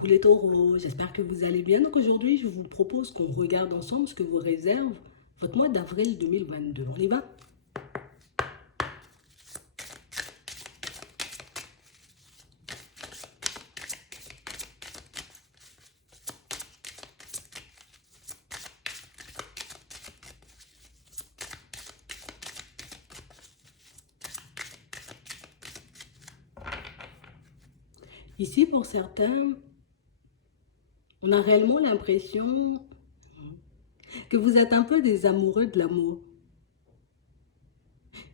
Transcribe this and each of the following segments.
Coucou les taureaux, j'espère que vous allez bien. Donc aujourd'hui, je vous propose qu'on regarde ensemble ce que vous réserve votre mois d'avril 2022. On y va? Ici, pour certains, on a réellement l'impression que vous êtes un peu des amoureux de l'amour.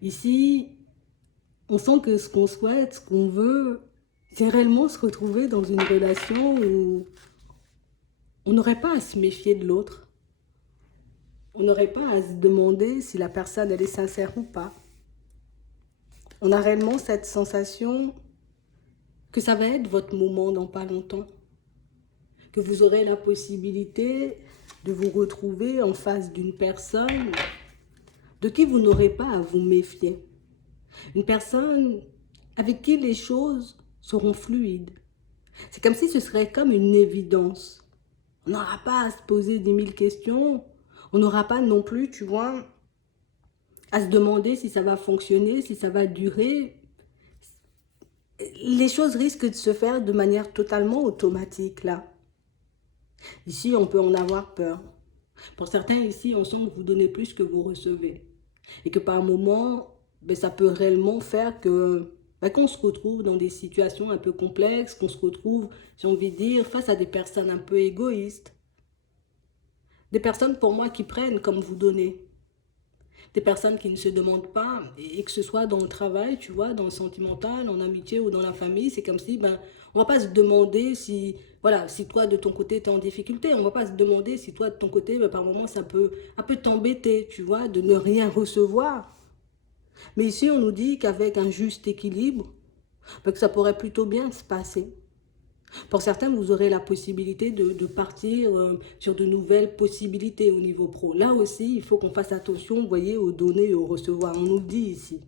Ici, on sent que ce qu'on souhaite, ce qu'on veut, c'est réellement se retrouver dans une relation où on n'aurait pas à se méfier de l'autre. On n'aurait pas à se demander si la personne elle est sincère ou pas. On a réellement cette sensation que ça va être votre moment dans pas longtemps. Que vous aurez la possibilité de vous retrouver en face d'une personne de qui vous n'aurez pas à vous méfier. Une personne avec qui les choses seront fluides. C'est comme si ce serait comme une évidence. On n'aura pas à se poser 10 000 questions. On n'aura pas non plus, tu vois, à se demander si ça va fonctionner, si ça va durer. Les choses risquent de se faire de manière totalement automatique, là. Ici, on peut en avoir peur. Pour certains ici, on sent que vous donnez plus que vous recevez. Et que par moments, ça peut réellement faire que qu'on se retrouve dans des situations un peu complexes, qu'on se retrouve, j'ai envie de dire, face à des personnes un peu égoïstes. Des personnes pour moi qui prennent comme vous donnez. Des personnes qui ne se demandent pas, et que ce soit dans le travail, tu vois, dans le sentimental, en amitié ou dans la famille, c'est comme si, on va pas se demander si, voilà, si toi de ton côté tu es en difficulté, on va pas se demander si toi de ton côté, par moments ça peut un peu t'embêter, tu vois, de ne rien recevoir. Mais ici on nous dit qu'avec un juste équilibre, que ça pourrait plutôt bien se passer. Pour certains, vous aurez la possibilité de partir sur de nouvelles possibilités au niveau pro. Là aussi, il faut qu'on fasse attention, vous voyez, aux données et aux recevoir. On nous le dit ici.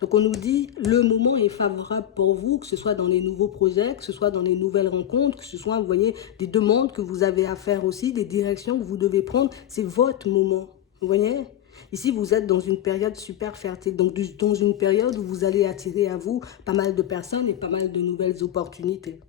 Donc on nous dit, le moment est favorable pour vous, que ce soit dans les nouveaux projets, que ce soit dans les nouvelles rencontres, que ce soit, vous voyez, des demandes que vous avez à faire aussi, des directions que vous devez prendre. C'est votre moment, vous voyez. Ici, vous êtes dans une période super fertile, donc dans une période où vous allez attirer à vous pas mal de personnes et pas mal de nouvelles opportunités.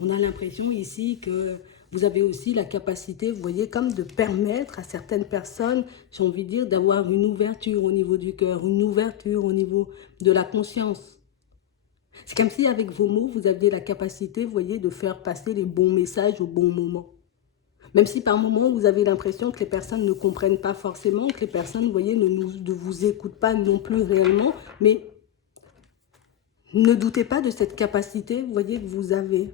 On a l'impression ici que vous avez aussi la capacité, vous voyez, comme de permettre à certaines personnes, j'ai envie de dire, d'avoir une ouverture au niveau du cœur, une ouverture au niveau de la conscience. C'est comme si avec vos mots, vous aviez la capacité, vous voyez, de faire passer les bons messages au bon moment. Même si par moments, vous avez l'impression que les personnes ne comprennent pas forcément, que les personnes, vous voyez, ne vous écoutent pas non plus réellement, mais ne doutez pas de cette capacité, vous voyez, que vous avez.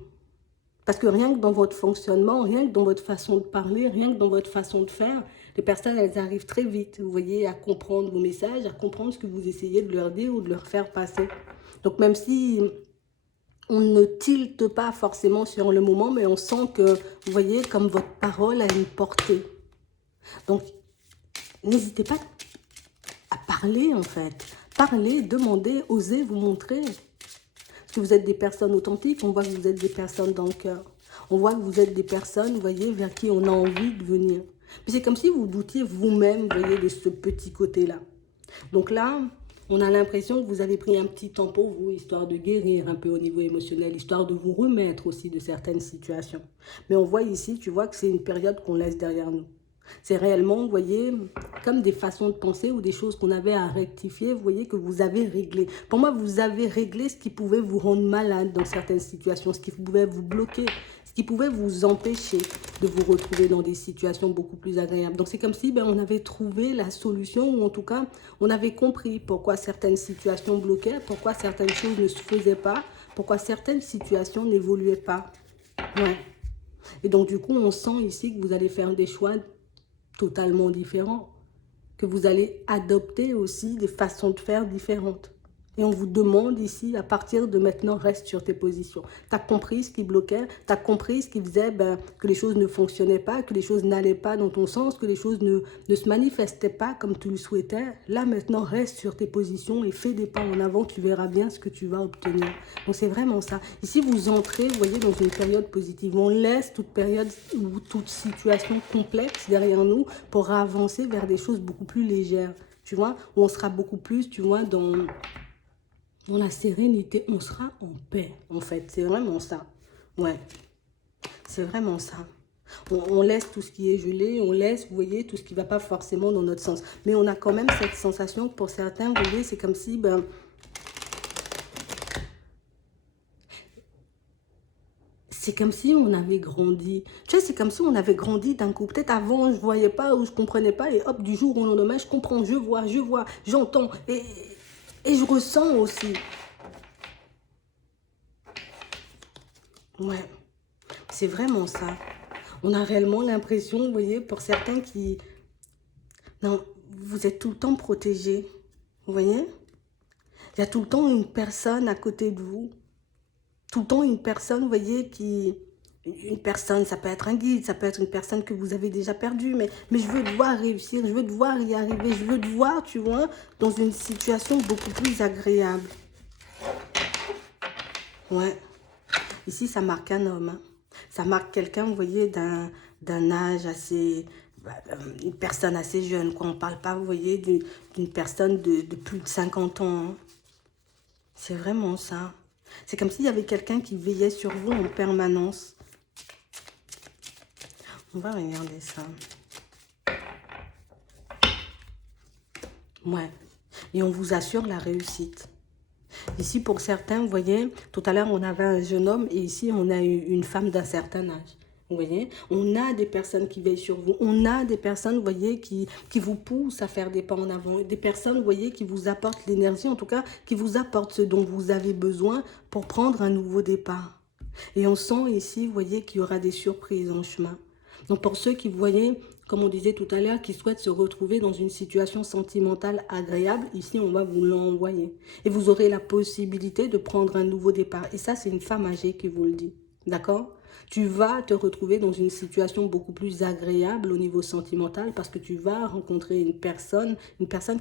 Parce que rien que dans votre fonctionnement, rien que dans votre façon de parler, rien que dans votre façon de faire, les personnes, elles arrivent très vite, vous voyez, à comprendre vos messages, à comprendre ce que vous essayez de leur dire ou de leur faire passer. Donc même si on ne tilte pas forcément sur le moment, mais on sent que, vous voyez, comme votre parole a une portée. Donc n'hésitez pas à parler en fait. Parler, demander, oser vous montrer. Parce que vous êtes des personnes authentiques, on voit que vous êtes des personnes dans le cœur. On voit que vous êtes des personnes, vous voyez, vers qui on a envie de venir. Puis c'est comme si vous doutiez vous-même, vous voyez, de ce petit côté-là. Donc là, on a l'impression que vous avez pris un petit temps pour vous, histoire de guérir un peu au niveau émotionnel, histoire de vous remettre aussi de certaines situations. Mais on voit ici, tu vois que c'est une période qu'on laisse derrière nous. C'est réellement, vous voyez, comme des façons de penser ou des choses qu'on avait à rectifier, vous voyez, que vous avez réglé. Pour moi, vous avez réglé ce qui pouvait vous rendre malade dans certaines situations, ce qui pouvait vous bloquer, ce qui pouvait vous empêcher de vous retrouver dans des situations beaucoup plus agréables. Donc, c'est comme si on avait trouvé la solution, ou en tout cas, on avait compris pourquoi certaines situations bloquaient, pourquoi certaines choses ne se faisaient pas, pourquoi certaines situations n'évoluaient pas. Ouais. Et donc, du coup, on sent ici que vous allez faire des choix totalement différents, que vous allez adopter aussi des façons de faire différentes. Et on vous demande ici, à partir de maintenant, reste sur tes positions. Tu as compris ce qui bloquait, tu as compris ce qui faisait que les choses ne fonctionnaient pas, que les choses n'allaient pas dans ton sens, que les choses ne se manifestaient pas comme tu le souhaitais. Là, maintenant, reste sur tes positions et fais des pas en avant, tu verras bien ce que tu vas obtenir. Donc, c'est vraiment ça. Ici, vous entrez, vous voyez, dans une période positive. On laisse toute période ou toute situation complexe derrière nous pour avancer vers des choses beaucoup plus légères. Tu vois, où on sera beaucoup plus, tu vois, dans la sérénité, on sera en paix, en fait. C'est vraiment ça. Ouais, c'est vraiment ça. On laisse tout ce qui est gelé, on laisse, vous voyez, tout ce qui ne va pas forcément dans notre sens. Mais on a quand même cette sensation que pour certains, vous voyez, c'est comme si, c'est comme si on avait grandi. Tu sais, c'est comme si on avait grandi d'un coup. Peut-être avant, je ne voyais pas ou je ne comprenais pas. Et hop, du jour au lendemain, je comprends, je vois, j'entends. Et je ressens aussi. Ouais, c'est vraiment ça. On a réellement l'impression, vous voyez, pour certains qui... Non, vous êtes tout le temps protégés. Vous voyez? Il y a tout le temps une personne à côté de vous. Tout le temps une personne, vous voyez, qui... Une personne, ça peut être un guide, ça peut être une personne que vous avez déjà perdue, mais je veux te voir réussir, je veux te voir y arriver, je veux te voir, tu vois, dans une situation beaucoup plus agréable. Ouais. Ici, ça marque un homme. Hein. Ça marque quelqu'un, vous voyez, d'un âge assez... Une personne assez jeune, quoi. On ne parle pas, vous voyez, d'une personne de plus de 50 ans. Hein. C'est vraiment ça. C'est comme s'il y avait quelqu'un qui veillait sur vous en permanence. On va regarder ça. Ouais. Et on vous assure la réussite. Ici, pour certains, vous voyez, tout à l'heure, on avait un jeune homme et ici, on a une femme d'un certain âge. Vous voyez, on a des personnes qui veillent sur vous. On a des personnes, vous voyez, qui vous poussent à faire des pas en avant. Des personnes, vous voyez, qui vous apportent l'énergie, en tout cas, qui vous apportent ce dont vous avez besoin pour prendre un nouveau départ. Et on sent ici, vous voyez, qu'il y aura des surprises en chemin. Donc pour ceux qui, vous voyez, comme on disait tout à l'heure, qui souhaitent se retrouver dans une situation sentimentale agréable, ici on va vous l'envoyer. Et vous aurez la possibilité de prendre un nouveau départ. Et ça, c'est une femme âgée qui vous le dit. D'accord ? Tu vas te retrouver dans une situation beaucoup plus agréable au niveau sentimental parce que tu vas rencontrer une personne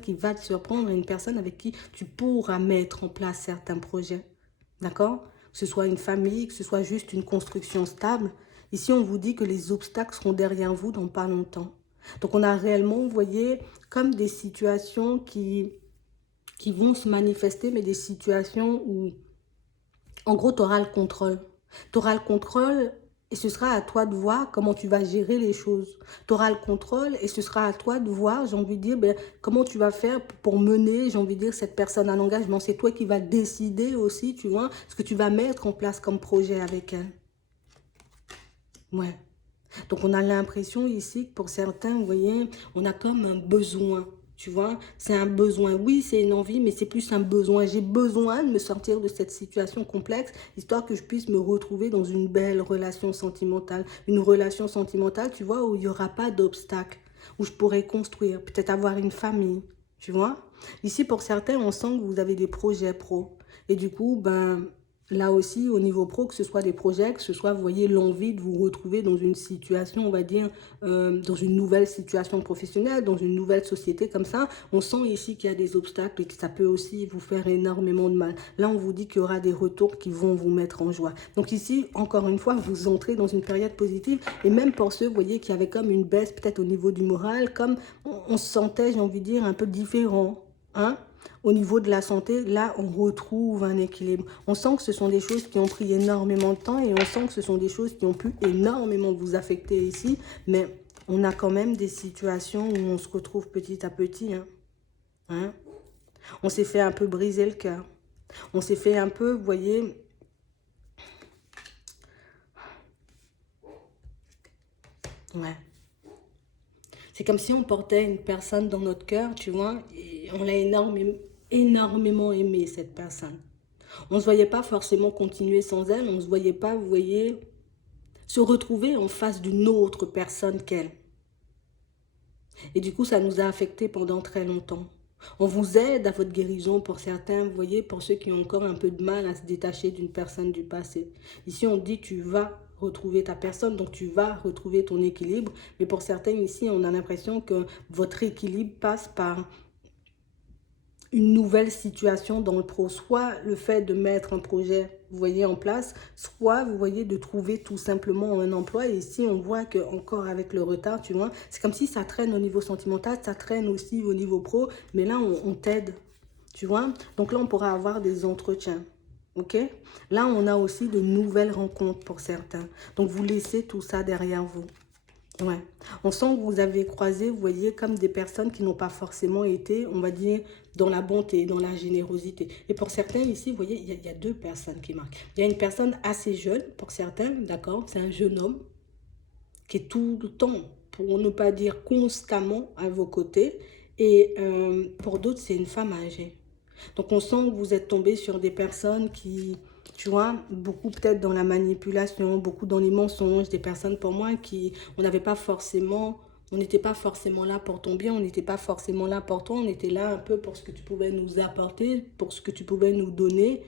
qui va te surprendre, une personne avec qui tu pourras mettre en place certains projets. D'accord ? Que ce soit une famille, que ce soit juste une construction stable. Ici, on vous dit que les obstacles seront derrière vous dans pas longtemps. Donc, on a réellement, vous voyez, comme des situations qui vont se manifester, mais des situations où, en gros, tu auras le contrôle. Tu auras le contrôle et ce sera à toi de voir comment tu vas gérer les choses. Tu auras le contrôle et ce sera à toi de voir, j'ai envie de dire, comment tu vas faire pour mener, j'ai envie de dire, cette personne à l'engagement. C'est toi qui vas décider aussi, tu vois, ce que tu vas mettre en place comme projet avec elle. Ouais. Donc, on a l'impression ici que pour certains, vous voyez, on a comme un besoin, tu vois. C'est un besoin. Oui, c'est une envie, mais c'est plus un besoin. J'ai besoin de me sortir de cette situation complexe, histoire que je puisse me retrouver dans une belle relation sentimentale. Une relation sentimentale, tu vois, où il n'y aura pas d'obstacles, où je pourrais construire, peut-être avoir une famille, tu vois. Ici, pour certains, on sent que vous avez des projets pro. Et du coup, là aussi, au niveau pro, que ce soit des projets, que ce soit, vous voyez, l'envie de vous retrouver dans une situation, on va dire, dans une nouvelle situation professionnelle, dans une nouvelle société comme ça, on sent ici qu'il y a des obstacles et que ça peut aussi vous faire énormément de mal. Là, on vous dit qu'il y aura des retours qui vont vous mettre en joie. Donc ici, encore une fois, vous entrez dans une période positive et même pour ceux, vous voyez, qui avaient comme une baisse peut-être au niveau du moral, comme on se sentait, j'ai envie de dire, un peu différent, hein? Au niveau de la santé, là, on retrouve un équilibre. On sent que ce sont des choses qui ont pris énormément de temps et on sent que ce sont des choses qui ont pu énormément vous affecter ici. Mais on a quand même des situations où on se retrouve petit à petit. Hein. On s'est fait un peu briser le cœur. On s'est fait un peu, vous voyez... Ouais. C'est comme si on portait une personne dans notre cœur, tu vois, et on l'a énormément aimé, cette personne. On ne se voyait pas forcément continuer sans elle, on ne se voyait pas, vous voyez, se retrouver en face d'une autre personne qu'elle. Et du coup, ça nous a affectés pendant très longtemps. On vous aide à votre guérison pour certains, vous voyez, pour ceux qui ont encore un peu de mal à se détacher d'une personne du passé. Ici, on dit tu vas retrouver ta personne, donc tu vas retrouver ton équilibre. Mais pour certains ici, on a l'impression que votre équilibre passe par une nouvelle situation dans le pro, soit le fait de mettre un projet, vous voyez, en place, soit vous voyez de trouver tout simplement un emploi. Et ici, on voit que encore avec le retard, tu vois, c'est comme si ça traîne au niveau sentimental, ça traîne aussi au niveau pro, mais là, on t'aide, tu vois. Donc là, on pourra avoir des entretiens, ok. Là, on a aussi de nouvelles rencontres pour certains. Donc, vous laissez tout ça derrière vous. Ouais. On sent que vous avez croisé, vous voyez, comme des personnes qui n'ont pas forcément été, on va dire, dans la bonté, dans la générosité. Et pour certains ici, vous voyez, il y a deux personnes qui marquent. Il y a une personne assez jeune, pour certains, d'accord, c'est un jeune homme qui est tout le temps, pour ne pas dire constamment, à vos côtés. Et pour d'autres, c'est une femme âgée. Donc on sent que vous êtes tombé sur des personnes qui, tu vois, beaucoup peut-être dans la manipulation, beaucoup dans les mensonges, des personnes pour moi qui, on n'avait pas forcément, on n'était pas forcément là pour ton bien, on n'était pas forcément là pour toi, on était là un peu pour ce que tu pouvais nous apporter, pour ce que tu pouvais nous donner.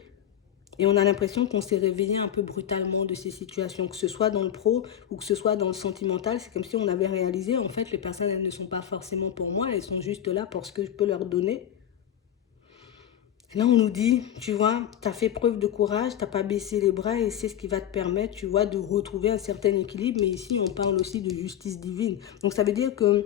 Et on a l'impression qu'on s'est réveillé un peu brutalement de ces situations, que ce soit dans le pro ou que ce soit dans le sentimental. C'est comme si on avait réalisé, en fait, les personnes, elles ne sont pas forcément pour moi, elles sont juste là pour ce que je peux leur donner. Là, on nous dit, tu vois, tu as fait preuve de courage, tu n'as pas baissé les bras et c'est ce qui va te permettre, tu vois, de retrouver un certain équilibre. Mais ici, on parle aussi de justice divine. Donc, ça veut dire que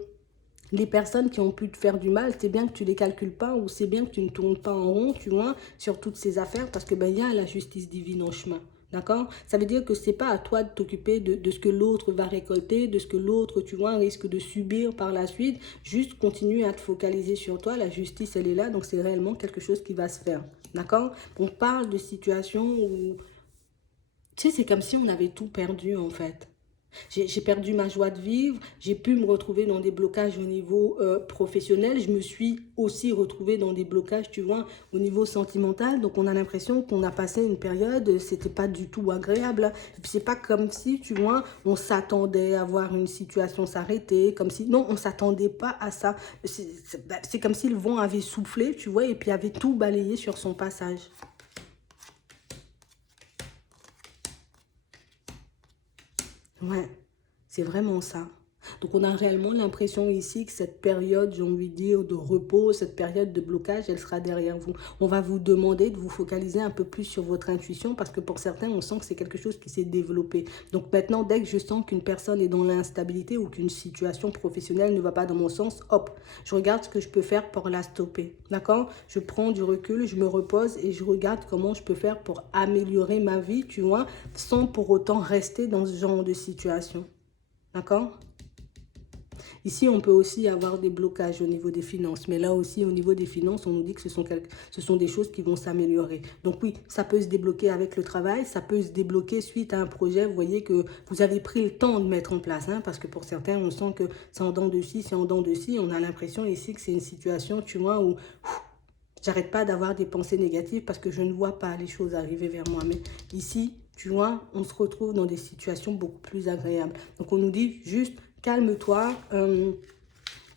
les personnes qui ont pu te faire du mal, c'est bien que tu ne les calcules pas ou c'est bien que tu ne tournes pas en rond, tu vois, sur toutes ces affaires parce que ben, y a la justice divine en chemin. D'accord? Ça veut dire que ce n'est pas à toi de t'occuper de ce que l'autre va récolter, de ce que l'autre, tu vois, risque de subir par la suite. Juste continue à te focaliser sur toi. La justice, elle est là, donc c'est réellement quelque chose qui va se faire. D'accord? On parle de situations où, tu sais, c'est comme si on avait tout perdu en fait. J'ai perdu ma joie de vivre, j'ai pu me retrouver dans des blocages au niveau professionnel, je me suis aussi retrouvée dans des blocages, tu vois, au niveau sentimental. Donc on a l'impression qu'on a passé une période, c'était pas du tout agréable. Et puis c'est pas comme si, tu vois, on s'attendait à voir une situation s'arrêter, comme si, non, on s'attendait pas à ça. C'est comme si le vent avait soufflé, tu vois, et puis avait tout balayé sur son passage. Ouais, c'est vraiment ça. Donc on a réellement l'impression ici que cette période, j'ai envie de dire, de repos, cette période de blocage, elle sera derrière vous. On va vous demander de vous focaliser un peu plus sur votre intuition parce que pour certains, on sent que c'est quelque chose qui s'est développé. Donc maintenant, dès que je sens qu'une personne est dans l'instabilité ou qu'une situation professionnelle ne va pas dans mon sens, hop, je regarde ce que je peux faire pour la stopper. D'accord? Je prends du recul, je me repose et je regarde comment je peux faire pour améliorer ma vie, tu vois, sans pour autant rester dans ce genre de situation. D'accord? Ici, on peut aussi avoir des blocages au niveau des finances. Mais là aussi, au niveau des finances, on nous dit que ce sont des choses qui vont s'améliorer. Donc oui, ça peut se débloquer avec le travail. Ça peut se débloquer suite à un projet, vous voyez, que vous avez pris le temps de mettre en place. Hein, parce que pour certains, on sent que c'est en dents de scie, c'est en dents de scie. On a l'impression ici que c'est une situation, tu vois, où j'arrête pas d'avoir des pensées négatives parce que je ne vois pas les choses arriver vers moi. Mais ici, tu vois, on se retrouve dans des situations beaucoup plus agréables. Donc on nous dit juste, calme-toi,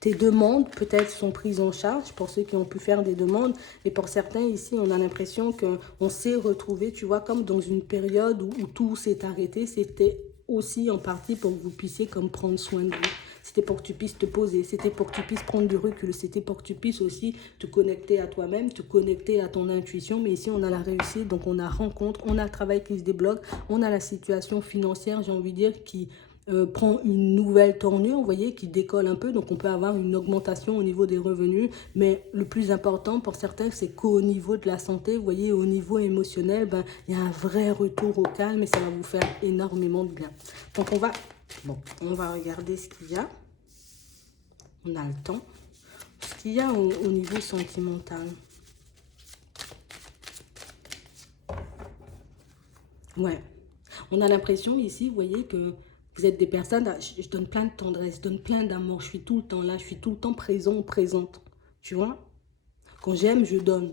tes demandes peut-être sont prises en charge pour ceux qui ont pu faire des demandes. Et pour certains ici, on a l'impression qu'on s'est retrouvé, tu vois, comme dans une période où tout s'est arrêté. C'était aussi en partie pour que vous puissiez comme prendre soin de vous. C'était pour que tu puisses te poser, c'était pour que tu puisses prendre du recul, c'était pour que tu puisses aussi te connecter à toi-même, te connecter à ton intuition. Mais ici, on a la réussite, donc on a rencontre, on a le travail qui se débloque, on a la situation financière, j'ai envie de dire, qui prend une nouvelle tournure, vous voyez, qui décolle un peu. Donc, on peut avoir une augmentation au niveau des revenus. Mais le plus important pour certains, c'est qu'au niveau de la santé, vous voyez, au niveau émotionnel, ben, il y a un vrai retour au calme et ça va vous faire énormément de bien. Donc, on va regarder ce qu'il y a. On a le temps. Ce qu'il y a au niveau sentimental. Ouais. On a l'impression ici, vous voyez, que vous êtes des personnes, je donne plein de tendresse, je donne plein d'amour, je suis tout le temps là, je suis tout le temps présent ou présente. Tu vois? Quand j'aime, je donne.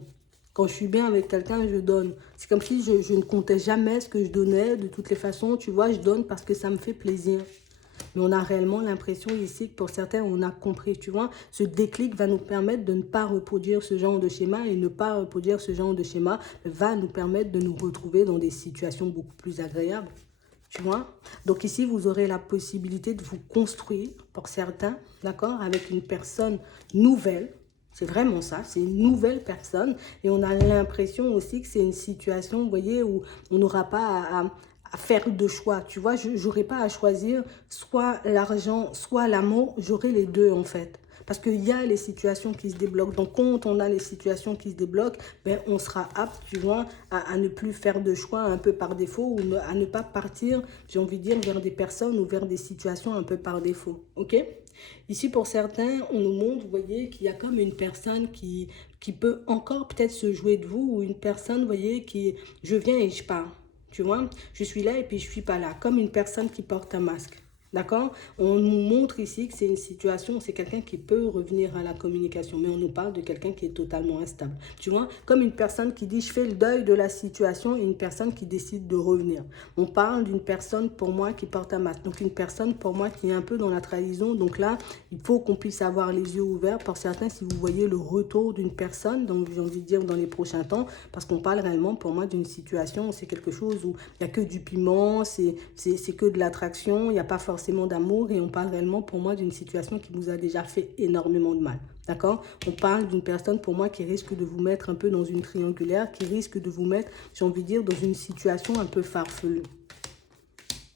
Quand je suis bien avec quelqu'un, je donne. C'est comme si je ne comptais jamais ce que je donnais. De toutes les façons, tu vois, je donne parce que ça me fait plaisir. Mais on a réellement l'impression ici que pour certains, on a compris, tu vois. Ce déclic va nous permettre de ne pas reproduire ce genre de schéma et ne pas reproduire ce genre de schéma va nous permettre de nous retrouver dans des situations beaucoup plus agréables. Tu vois? Donc ici, vous aurez la possibilité de vous construire, pour certains, d'accord, avec une personne nouvelle. C'est vraiment ça, c'est une nouvelle personne. Et on a l'impression aussi que c'est une situation, vous voyez, où on n'aura pas à faire de choix. Tu vois, je n'aurai pas à choisir soit l'argent, soit l'amour. J'aurai les deux, en fait. Parce qu'il y a les situations qui se débloquent. Donc, quand on a les situations qui se débloquent, ben, on sera apte, tu vois, à ne plus faire de choix un peu par défaut ou à ne pas partir, j'ai envie de dire, vers des personnes ou vers des situations un peu par défaut. OK? Ici, pour certains, on nous montre, vous voyez, qu'il y a comme une personne qui peut encore peut-être se jouer de vous ou une personne, vous voyez, qui, je viens et je pars. Tu vois, je suis là et puis je suis pas là, comme une personne qui porte un masque. D'accord? On nous montre ici que c'est une situation, c'est quelqu'un qui peut revenir à la communication, mais on nous parle de quelqu'un qui est totalement instable. Tu vois? Comme une personne qui dit, je fais le deuil de la situation et une personne qui décide de revenir. On parle d'une personne, pour moi, qui porte un masque. Donc, une personne, pour moi, qui est un peu dans la trahison. Donc là, il faut qu'on puisse avoir les yeux ouverts. Pour certains, si vous voyez le retour d'une personne, donc j'ai envie de dire dans les prochains temps, parce qu'on parle réellement, pour moi, d'une situation, c'est quelque chose où il n'y a que du piment, c'est que de l'attraction, il n'y a pas forcément d'amour et on parle réellement pour moi d'une situation qui vous a déjà fait énormément de mal. D'accord? On parle d'une personne pour moi qui risque de vous mettre un peu dans une triangulaire, qui risque de vous mettre, j'ai envie de dire, dans une situation un peu farfelue.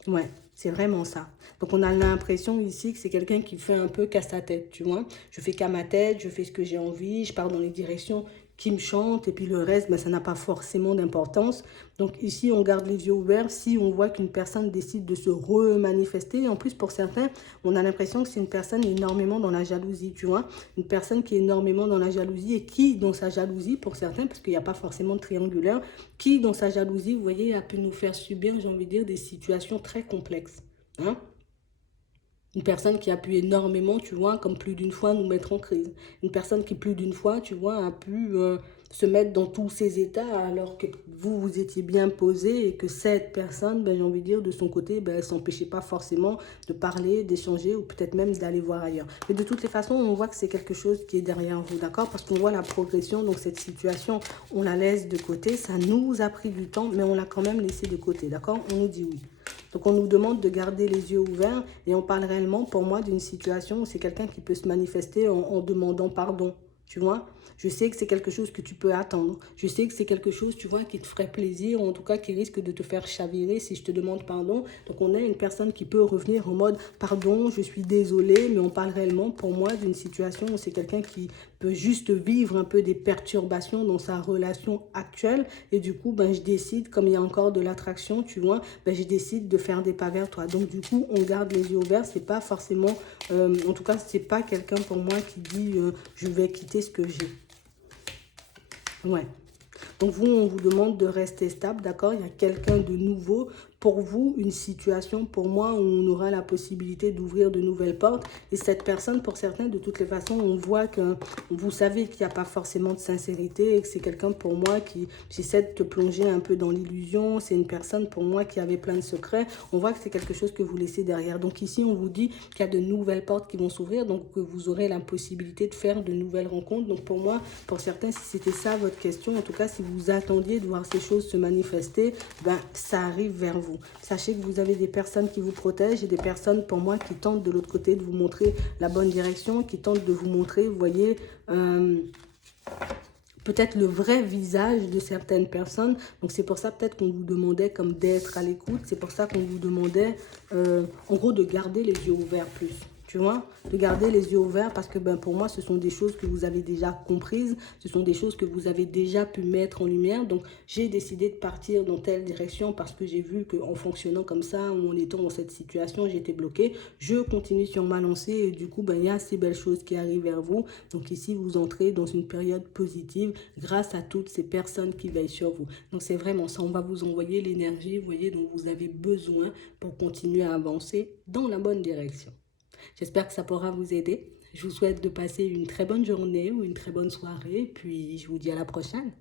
Ouais, c'est vraiment ça. Donc on a l'impression ici que c'est quelqu'un qui fait un peu qu'à sa tête, tu vois. Je fais qu'à ma tête, je fais ce que j'ai envie, je pars dans les directions qui me chantent et puis le reste, ben, ça n'a pas forcément d'importance. Donc ici, on garde les yeux ouverts si on voit qu'une personne décide de se remanifester. En plus, pour certains, on a l'impression que c'est une personne énormément dans la jalousie, tu vois. Une personne qui est énormément dans la jalousie et qui, dans sa jalousie, pour certains, parce qu'il n'y a pas forcément de triangulaire, qui, dans sa jalousie, vous voyez, a pu nous faire subir, j'ai envie de dire, des situations très complexes. Hein? Une personne qui a pu énormément, tu vois, comme plus d'une fois nous mettre en crise. Une personne qui plus d'une fois, tu vois, a pu se mettre dans tous ces états alors que vous, vous étiez bien posé et que cette personne, ben, j'ai envie de dire, de son côté, ben, elle ne s'empêchait pas forcément de parler, d'échanger ou peut-être même d'aller voir ailleurs. Mais de toutes les façons, on voit que c'est quelque chose qui est derrière vous, d'accord? Parce qu'on voit la progression, donc cette situation, on la laisse de côté. Ça nous a pris du temps, mais on l'a quand même laissé de côté, d'accord? On nous dit oui. Donc, on nous demande de garder les yeux ouverts et on parle réellement, pour moi, d'une situation où c'est quelqu'un qui peut se manifester en demandant pardon. Tu vois, je sais que c'est quelque chose que tu peux attendre. Je sais que c'est quelque chose, tu vois, qui te ferait plaisir, ou en tout cas qui risque de te faire chavirer si je te demande pardon. Donc, on a une personne qui peut revenir en mode, pardon, je suis désolée, mais on parle réellement, pour moi, d'une situation où c'est quelqu'un qui peut juste vivre un peu des perturbations dans sa relation actuelle. Et du coup, ben, je décide, comme il y a encore de l'attraction, tu vois, ben, je décide de faire des pas vers toi. Donc, du coup, on garde les yeux ouverts. C'est pas forcément, en tout cas, c'est pas quelqu'un pour moi qui dit, je vais quitter ce que j'ai. Ouais. Donc vous, on vous demande de rester stable, d'accord? Il y a quelqu'un de nouveau pour vous, une situation pour moi où on aura la possibilité d'ouvrir de nouvelles portes. Et cette personne, pour certains, de toutes les façons, on voit que vous savez qu'il n'y a pas forcément de sincérité et que c'est quelqu'un pour moi qui essaie de te plonger un peu dans l'illusion. C'est une personne pour moi qui avait plein de secrets. On voit que c'est quelque chose que vous laissez derrière. Donc ici, on vous dit qu'il y a de nouvelles portes qui vont s'ouvrir, donc que vous aurez la possibilité de faire de nouvelles rencontres. Donc pour moi, pour certains, si c'était ça votre question, en tout cas, si vous attendiez de voir ces choses se manifester, ben, ça arrive vers vous. Sachez que vous avez des personnes qui vous protègent et des personnes, pour moi, qui tentent de l'autre côté de vous montrer la bonne direction, qui tentent de vous montrer, vous voyez, peut-être le vrai visage de certaines personnes. Donc c'est pour ça peut-être qu'on vous demandait comme d'être à l'écoute. C'est pour ça qu'on vous demandait, en gros, de garder les yeux ouverts plus. Tu vois, de garder les yeux ouverts parce que ben, pour moi, ce sont des choses que vous avez déjà comprises. Ce sont des choses que vous avez déjà pu mettre en lumière. Donc, j'ai décidé de partir dans telle direction parce que j'ai vu qu'en fonctionnant comme ça, ou en étant dans cette situation, j'étais bloquée. Je continue sur ma lancée et du coup, ben, il y a ces belles choses qui arrivent vers vous. Donc ici, vous entrez dans une période positive grâce à toutes ces personnes qui veillent sur vous. Donc, c'est vraiment ça. On va vous envoyer l'énergie, vous voyez, dont vous avez besoin pour continuer à avancer dans la bonne direction. J'espère que ça pourra vous aider. Je vous souhaite de passer une très bonne journée ou une très bonne soirée. Puis je vous dis à la prochaine.